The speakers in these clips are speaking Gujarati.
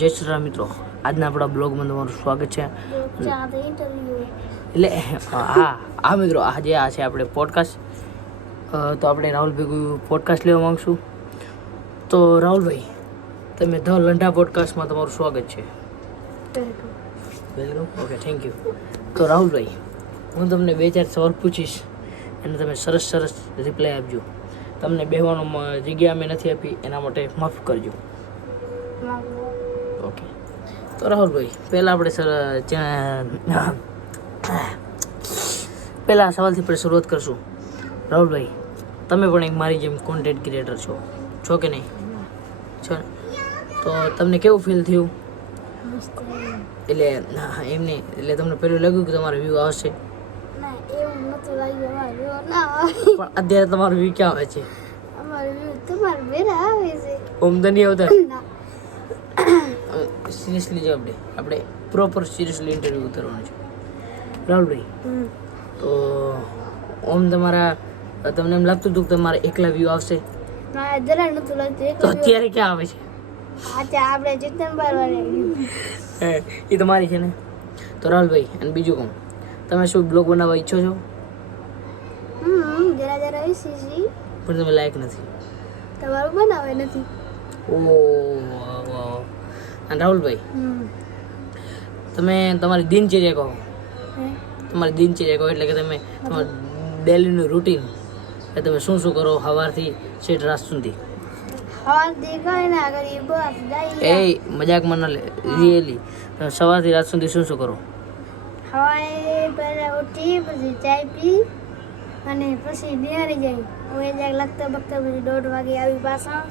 જય શ્રી રામ મિત્રો, આજના આપણા બ્લોગમાં તમારું સ્વાગત છે. એટલે હા મિત્રો, આજે આ છે આપણે પોડકાસ્ટ. તો આપણે રાહુલ ભેગું પોડકાસ્ટ લેવા માગશું. તો રાહુલભાઈ, તમે ધ લંડા પોડકાસ્ટમાં તમારું સ્વાગત છે. વેલકમ. Okay, thank you. તો રાહુલભાઈ, હું તમને 2-4 સવાલ પૂછીશ અને તમે સરસ રિપ્લાય આપજો. તમને બેહવાનો જગ્યા અમે નથી આપી, એના માટે માફ કરજો. ઓકે. તો રાહુલભાઈ, પહેલાં આપણે પહેલાં સવાલથી આપણે શરૂઆત કરશું. રાહુલભાઈ, તમે પણ એક મારી જેમ કોન્ટેન્ટ ક્રિએટર છો કે નહીં? છો. તો તમને કેવું ફીલ થયું? એટલે એમ નહીં, એટલે તમને પહેલું લાગ્યું કે તમારો વ્યૂ આવશે? પણ અત્યારે તમારો વ્યૂ ક્યાં આવે છે? ઓમ તો નહીં આવતા. સિરિયસલી આપણે પ્રોપર સિરિયસલી ઇન્ટરવ્યૂ ઉતારવાનું છે. રાહુલભાઈ, તો ઓમ તમને એમ લાગતું હતું કે તમારે એકલા વ્યૂ આવશે? તો અત્યારે ક્યાં આવે છે? એ તમારી છે ને. તો રાહુલભાઈ, અને બીજું કહું, તમે શું બ્લોગ બનાવવા ઈચ્છો છો? પણ તમે લાયક નથી. અને રાહુલભાઈ, તમે તમારી દિનચર્યા કહો. તમારી દિનચર્યા કહો એટલે કે તમે તમારું ડેલીનું રૂટીન, કે તમે શું કરો સવારથી સેટ રાત સુધી. એ મજાકમાં ન લે, રિયલી તમે સવારથી રાત સુધી શું કરો? સવારે ઉઠી, પછી ચાય પી અને પછી નિહારી જાય. હું લગતા બગતા પછી 1:30 વાગે આવી પાછા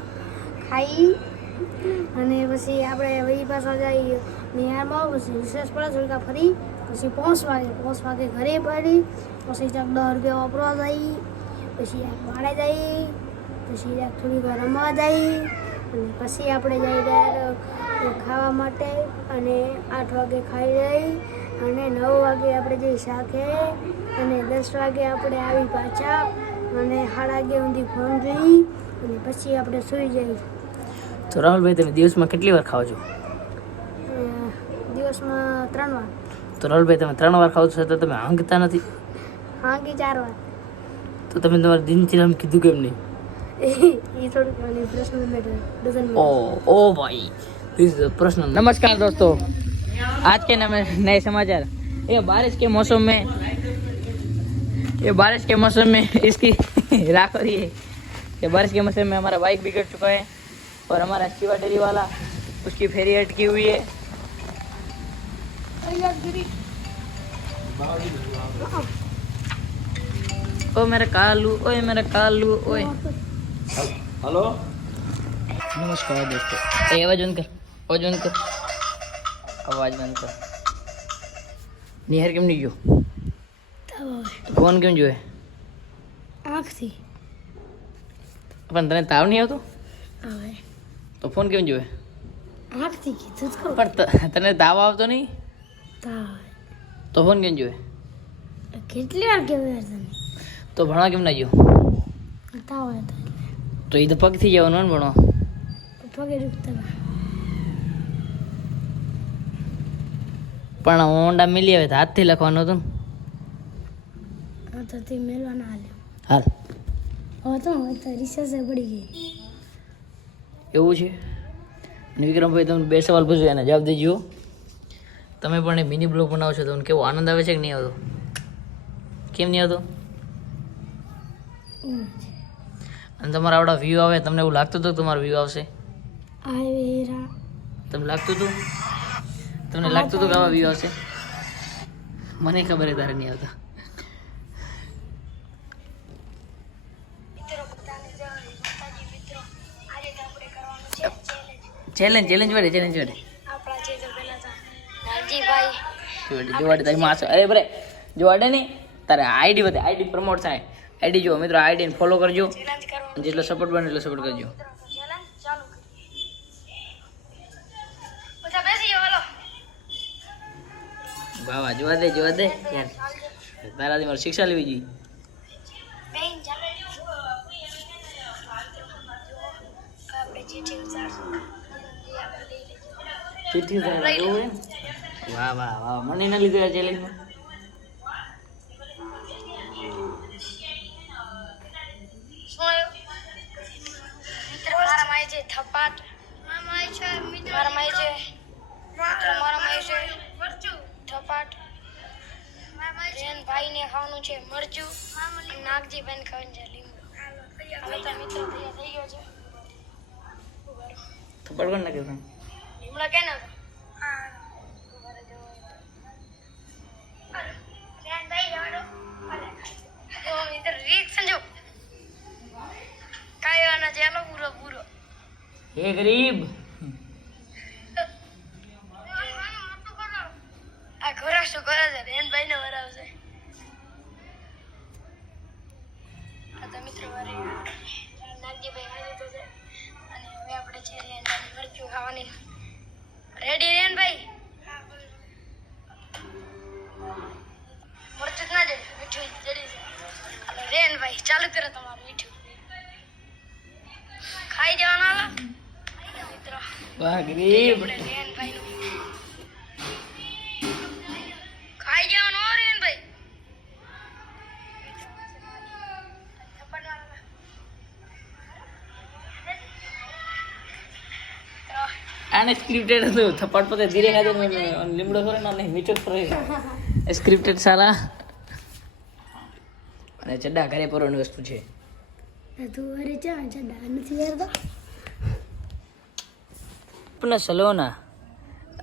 ખાઈ અને પછી આપણે વહી પાછા જઈએ નિહારમાં. પછી રિસર્ચ પડે થોડીક ફરી, પછી 5 વાગે ઘરે પડી, પછી 10 રૂપિયા વાપરવા જઈ, પછી ભાડે જઈ, પછી થોડીક વાર રમવા જઈ, અને પછી આપણે જઈ ખાવા માટે અને 8 વાગે ખાઈ જઈ અને 9 વાગે આપણે જઈ શાકે અને 10 વાગે આપણે આવી પાછા અને 11:30 સુધી ફોન જોઈ અને પછી આપણે સૂઈ જઈએ. તો રાહુલભાઈ, તમે દિવસમાં કેટલી વાર ખાઓ છો? દિવસમાં 3 વાર. તો રાહુલભાઈ, તમે 3 વાર ખાઓ છો તો તમે હાંગતા નથી? હાંગી 4 વાર. તો તમે તમારી દિનચર્યામાં કીધું કેમ નહીં? ये थोड़ी वाली प्रश्न में डजन ओ भाई, दिस इज प्रश्न. नमस्कार दोस्तों, आज के नए समाचार. ये बारिश के मौसम में इसकी राख हो रही है. ये बारिश के मौसम में हमारा बाइक बिगड़ चुका है और हमारा शिवा डेरी वाला उसकी फेरी अटकी हुई है. ओ मेरा कालू, ओए मेरा कालू, ओए. हेलो, नमस्कार दोस्तों. आवाज बंद कर, आवाज बंद कर. निहार કેમ નહીં ગયો? ફોન કેમ જોયે? આંખથી. પણ તને તાવ નહીં આવતો? આવે. તો ફોન કેમ જોયે? આંખથી કીધું તો. પણ તને તાવ આવતો નહીં? તાવ. તો ફોન કેમ જોયે? કેટલી વાર કેવું યાર તને? તો ભણવા કેમ ના ગયો? તાવ હતો. તો એ તો પગથી જવાનું ને ભણવા. પગે દુખતા. પણ હોન્ડા મિલી આવે તો હાથથી લખવાનું હતું ને. હા તો તે મેળવાના હાલ. હવે તો રિસર્ચ પડી ગઈ. એવું છે. અને વિક્રમભાઈ, તમને 2 સવાલ પૂછ્યો, એના જવાબ દેજો. તમે પણ એ મિની બ્લોગ બનાવો છો તો તમને કેવો આનંદ આવે છે કે નહીં આવતો? કેમ નહીં આવતો? અને તમારા આવડા વ્યૂ આવે, તમને એવું લાગતું હતું કે તમારો વ્યૂ આવશે? તમને લાગતું હતું કે આવા વ્યૂ આવશે? મને ખબર છે તારે નહીં આવતા. ચેલેન્જ વાળે જોવાડે તારી માસ. અરે બરે જોવાડે નહીં, તારે આઈડી પ્રમોટ થાય. આઈડી જો મિત્રો, આઈડીને ફોલો કરજો, જેટલો સપોર્ટ બને એટલો સપોર્ટ કરજો. બાવા જોવા દે યાર, તારાથી મારે શિક્ષા લેવી જોઈએ. ચિઠ્ઠી થાય એવું હોય ને? વાહ વાહ વાહ, મને ના લીધું આ ચેલેન્જમાં. શું આવ્યું? મિત્ર મારા માય છે થપાટ. મારા માય છે મિત્ર. મારા માય છે મિત્ર. મારા માય છે મરચું થપાટ. મારા માય છે ભાઈને ખાવાનું છે મરચું. અને નાગજી બેન ખાવાનું છે લીંબુ. હવે તો મિત્ર તૈયાર થઈ ગયો છે. થપ્પડ કોણ નાખ્યું તમે? લીમડા કે ના હે ગરીબ, આ ખોરાક શું કરે છે? રેનભાઈ ને વરાવશે. આ તો મિત્રો વારે નાગજીભાઈ ખાલી તો છે અને હવે આપણે છે રેનભાઈ મરચું ખાવાની. રેડી રેનભાઈ? મરચું ના જડી, મીઠું જડી છે. હાલો રેનભાઈ ચાલુ કરો તમારું મીઠું. ખાઈ જવાનું હાલો મિત્રો. વાહ ગરીબ. રેનભાઈ ખાઈ જવાનું હો રેનભાઈ. આને સ્ક્રિપ્ટેડ હતું. થપ્પડ પતે ધીરે ખાધે લીમડો કરે ને મીઠો ફરે. સ્ક્રિપ્ટેડ સારા. અને ચડ્ડા ઘરે પરવાની વસ્તુ છે. તું અરે ચા ચડા નથી યાર. अपना सलोना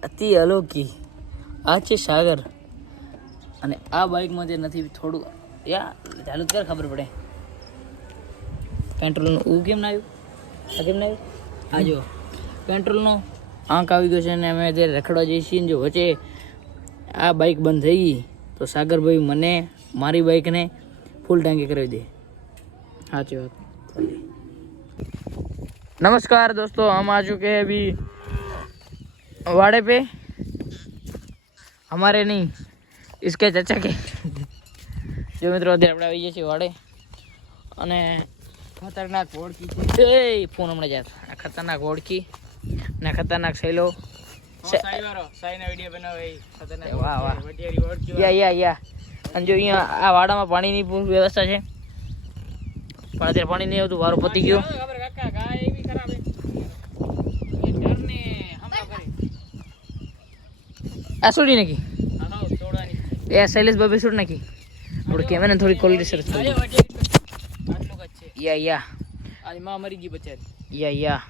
અતિ અલોકી આ છે સાગર. અને આ બાઇકમાં જે નથી થોડું યા ચાલુ કર ખબર પડે. પેટ્રોલનું ઉ કેમ ના આવ્યું? આ કેમ ના આવ્યું? આ જો પેટ્રોલનો આંક આવી ગયો છે અને અમે અત્યારે રખડવા જઈએ છીએ. જો વચ્ચે આ બાઇક બંધ થઈ ગઈ તો સાગરભાઈ મને મારી બાઇકને ફૂલ ટાંકી કરાવી દે. સાચી વાત. नमस्कार दोस्तों, हम आ चुके हैं अभी वाड़े पे. हमारे नहीं, इसके चाचा के. जो मित्रों અત્યારે આપણે આવી ગયા છીએ વાડે. અને ખતરનાક હોડકી છે. એ ફોન હમણાં યાર. આ ખતરનાક હોડકી ને ખતરનાક સહેલો. સાઈના વિડિયો બનાવે ખતરનાક. વાહ વાહ. યા અને જો અહીંયા આ વાડામાં પાણીની વ્યવસ્થા છે પણ અત્યારે પાણી નહીં આવતું. વારો પતી ગયો. આ છોડી નાખી એ શૈલેષ બાબે છોડી નાખી. આપણે કેમેરા થોડી ક્વોલિટી સરસ કરી. યા મરી ગઈ બચારી. યા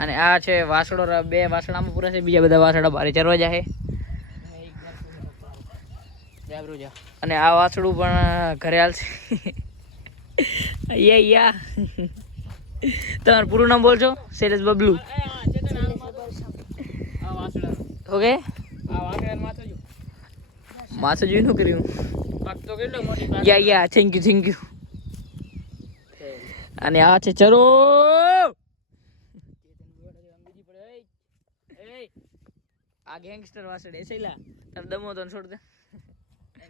અને આ છે વાસડો. બે વાસડામાં પૂરા છે, બીજા બધા વાસડા બારે ચરવા જાય. અને આ વાસડું પણ ઘરે હાલશે. યા તમારું પૂરું નામ બોલશો? શૈલેષ બબલુ. ઓકે. માથું જોઈ નું કર્યું. Yeah thank you. અને આ છે ચરો. આ ગેંગસ્ટર વાસડે સૈલા તાર દમો તો છોડ દે.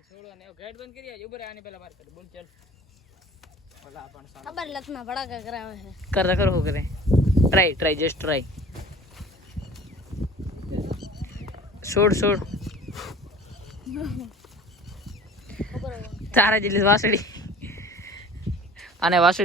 છોડવાને ગેટ બંધ કરી આજ. ઉભરે આને પહેલા માર કર. બોલ ચાલ. ભલા પણ ખબર લખના ભડાકા કરાવે છે. કરતા કરો હું કરે. Try just try. છોડ તારા જેટલી વાસડી. અને વાસડી